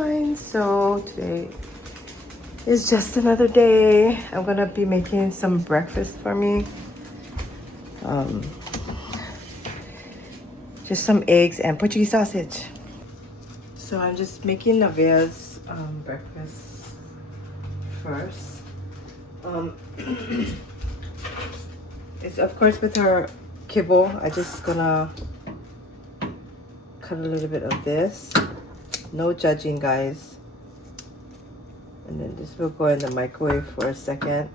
sunshine. So today is just another day. I'm gonna be making some breakfast for me. Just some eggs and Portuguese sausage. So I'm just making Navea's breakfast first. It's of course with her kibble. I just gonna cut a little bit of this. No judging, guys. And then this will go in the microwave for a second.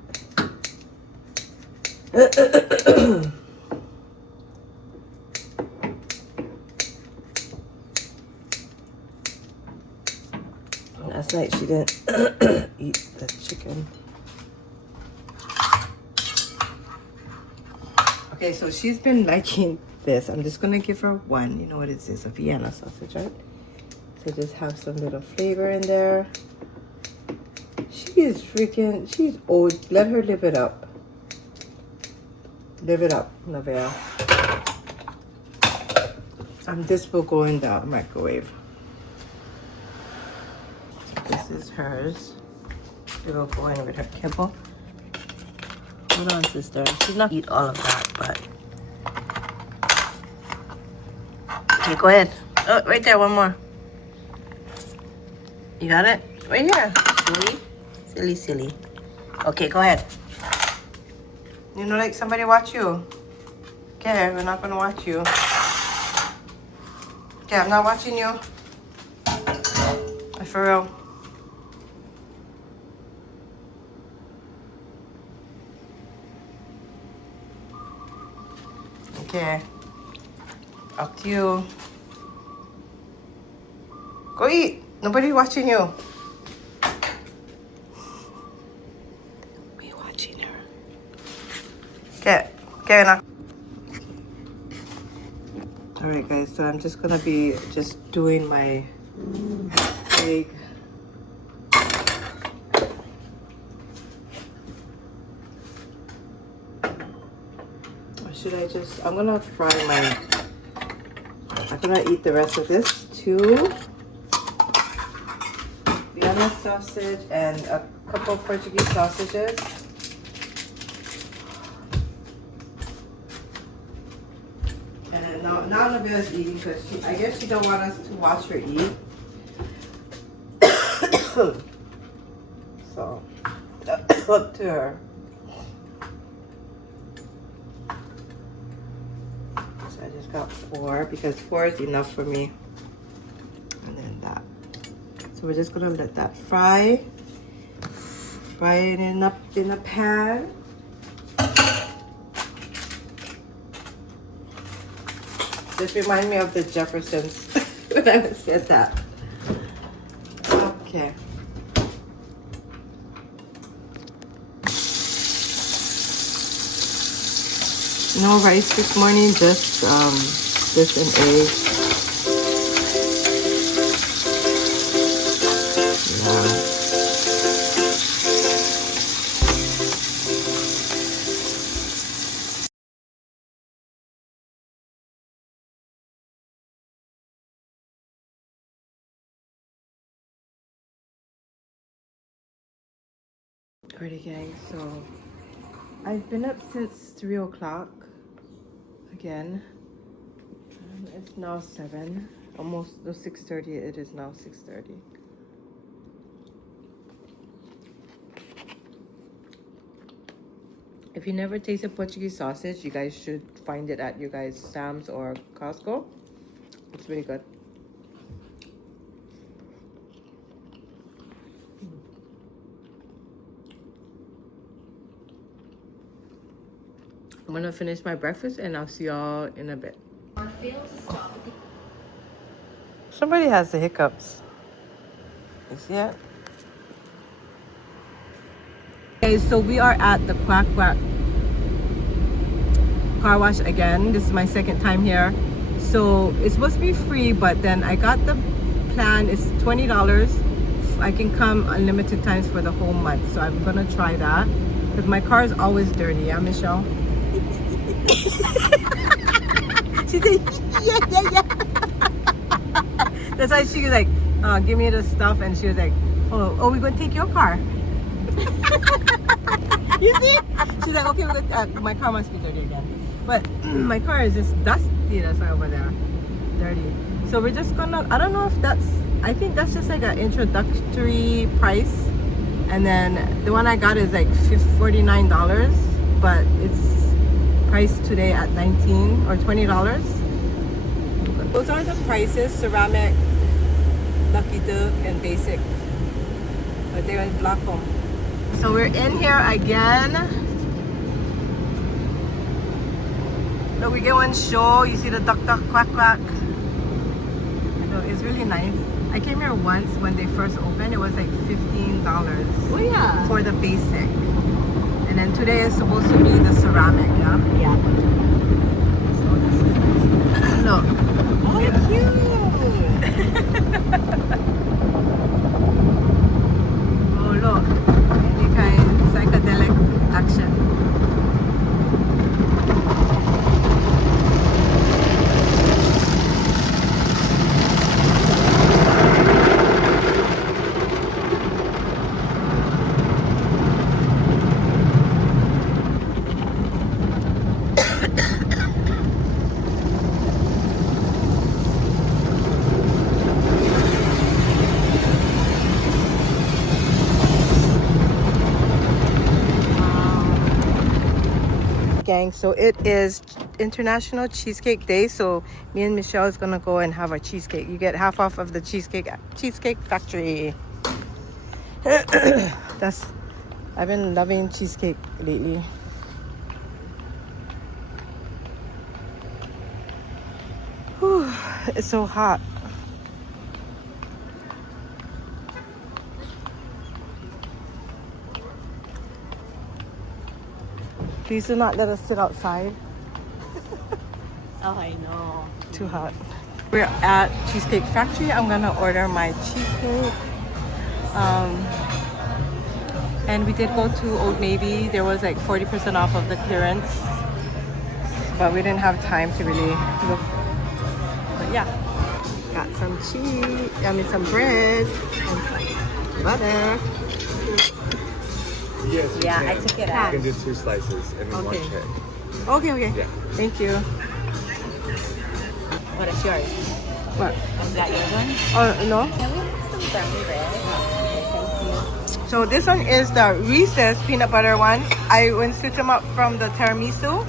Last night she didn't eat the chicken. Okay, so she's been liking this. I'm just gonna give her one. You know what it is? A Vienna sausage, right? So just have some little flavor in there. She's old. Let her live it up. Live it up, Navea. This will go in the microwave. This is hers. It will go in with her kibble. Hold on, sister. She's not eat all of that, but okay, go ahead. Oh, right there, one more. You got it? Right here. Silly. Okay, go ahead. You know, like somebody watch you. Okay, we're not gonna watch you. Okay, I'm not watching you. For real. Okay. Up to you. Go eat. Nobody watching you. We watching her. Okay. Okay, now. Alright guys, so I'm just gonna be doing my egg. Or should I I'm gonna fry I'm gonna eat the rest of this too. Vienna sausage and a couple Portuguese sausages. And now Navea's eating because I guess she don't want us to watch her eat. So that's up to her. So I just got 4 because 4 is enough for me. And then that. So we're just gonna let that fry. Fry it in a pan. Just remind me of the Jeffersons when I said that. Okay. No rice this morning, just an egg. Yeah. Alrighty gang, so I've been up since 3 o'clock again. It's now 7, almost 6:30. It is now 6:30. If you never tasted Portuguese sausage, you guys should find it at your guys' Sam's or Costco. It's really good. I'm gonna finish my breakfast and I'll see y'all in a bit. Somebody has the hiccups. You see it? Okay, so we are at the Quack Car Wash again. This is my second time here. So it's supposed to be free, but then I got the plan. It's $20. I can come unlimited times for the whole month. So I'm gonna try that. But my car is always dirty, yeah, Michelle? She said, yeah. That's why she was like, give me the stuff, and she was like, oh, we're gonna take your car. You see? She's like, okay, we're gonna, my car must be dirty again. But my car is just dusty, that's why over there. Dirty. So we're just gonna, I don't know if that's, I think that's just like an introductory price. And then the one I got is like $49, but it's priced today at $19 or $20. Those are the prices: ceramic, Lucky Duck, and basic. But they're in Blackcomb. So we're in here again. Look, we get one show. You see the duck duck quack quack. So it's really nice. I came here once when they first opened. It was like $15. Oh yeah. For the basic. And then today is supposed to be the ceramic, yeah? Yeah. So this is nice. Look. Oh, cute. Oh, look. Any kind of psychedelic action. Gang, so it is International Cheesecake Day, so me and Michelle is gonna go and have a cheesecake. You get half off of the Cheesecake Factory. I've been loving cheesecake lately. Whew, it's so hot. Please do not let us sit outside. Oh, I know. Too hot. We're at Cheesecake Factory. I'm gonna order my cheesecake. And we did go to Old Navy. There was like 40% off of the clearance, but we didn't have time to really look. But yeah, got some cheese. I mean some bread and butter. Yes, you Yeah, can. I took it You out. can do 2 slices and then Okay. 1 check. Okay. Yeah. Thank you. What is yours? What? Is that yours one? Oh no. Can we have some brown bread? Okay, thank you. So this one is the Reese's peanut butter one. I went switch them up from the tiramisu,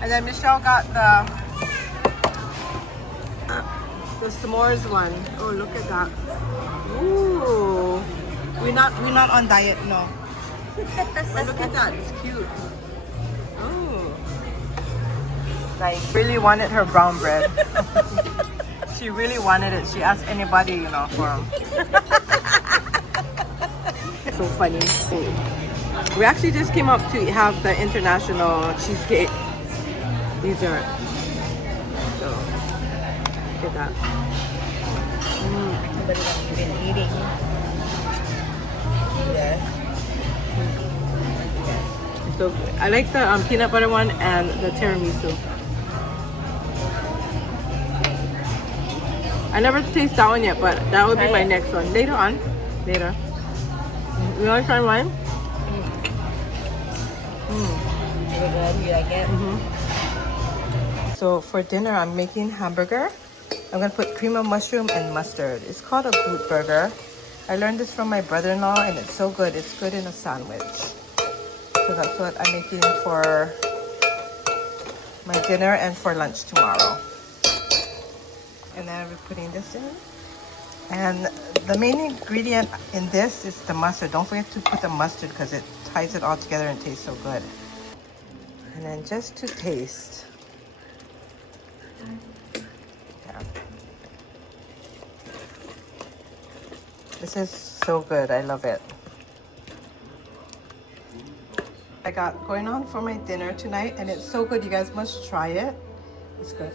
and then Michelle got the s'mores one. Oh, look at that. Ooh, we're not on diet, no. But look at that, it's cute. Oh, like really wanted her brown bread. She really wanted it. She asked anybody, you know, for them. So funny. We actually just came up to have the International Cheesecake dessert. So, look at that. Somebody that you've been eating. Yes. So I like the peanut butter one and the tiramisu. I never tasted that one yet, but that would be my next one. Later on. Later. You want to try mine? Is it good? You like it? So for dinner, I'm making hamburger. I'm gonna put cream of mushroom and mustard. It's called a glute burger. I learned this from my brother-in-law, and it's so good. It's good in a sandwich. So that's what I'm making for my dinner and for lunch tomorrow. And then we're putting this in. And the main ingredient in this is the mustard. Don't forget to put the mustard because it ties it all together and tastes so good. And then just to taste. Yeah. This is so good. I love it. I got going on for my dinner tonight, and it's so good. You guys must try it. It's good.